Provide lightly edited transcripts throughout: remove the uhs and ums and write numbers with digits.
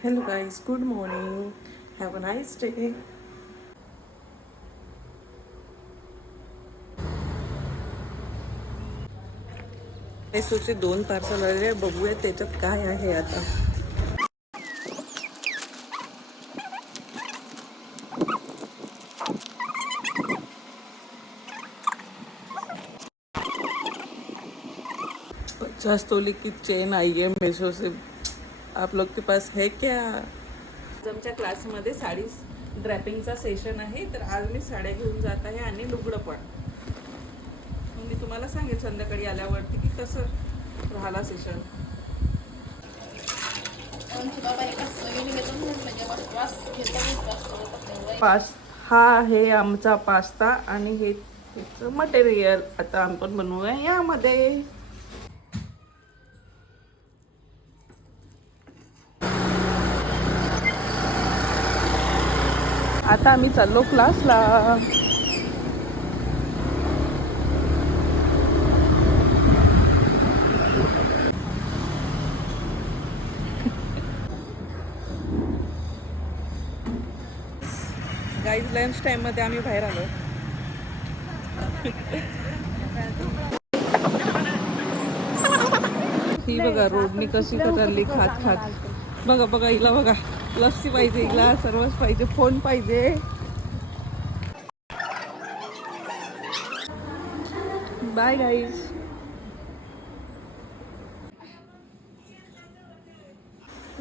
Hello guys, good morning. Have a nice day. मेसोचे 2 parcel आले, बघूया त्याच्यात काय आहे आता. पचास तोले की चेन आई है मेशो से. आप लोग के पास है क्या? आमच्या क्लासमध्ये साडी ड्रॅपिंगचा सेशन आहे, तर आज मी साड्या घेऊन जात आहे आणि लुगडं पण. मी तुम्हाला सांगेल संध्याकाळी आल्यावरती की कसं राहिला सेशन. हा आहे आमचा पास्ता आणि हे त्याचं मटेरियल. आता आपण बनवूया यामध्ये. आता आम्ही चाललो क्लासला. गाईज लंच टाईममध्ये आम्ही बाहेर आलो. ही बघा रोडनी कशी चालली खात खात. बघा बघा हिला बघा, लस्सी पाहिजे हिला, सर्वच पाहिजे, फोन पाहिजे. Bye guys.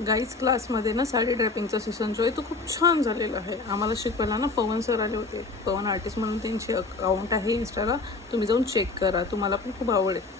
गाईज क्लासमध्ये ना साडी ड्रॅपिंगचा सेशन जो आहे तो खूप छान झालेला आहे. आम्हाला शिकवायला ना पवन सर आले होते. पवन आर्टिस्ट म्हणून त्यांची अकाउंट आहे इंस्टाला, तुम्ही जाऊन चेक करा, तुम्हाला पण खूप आवडेल.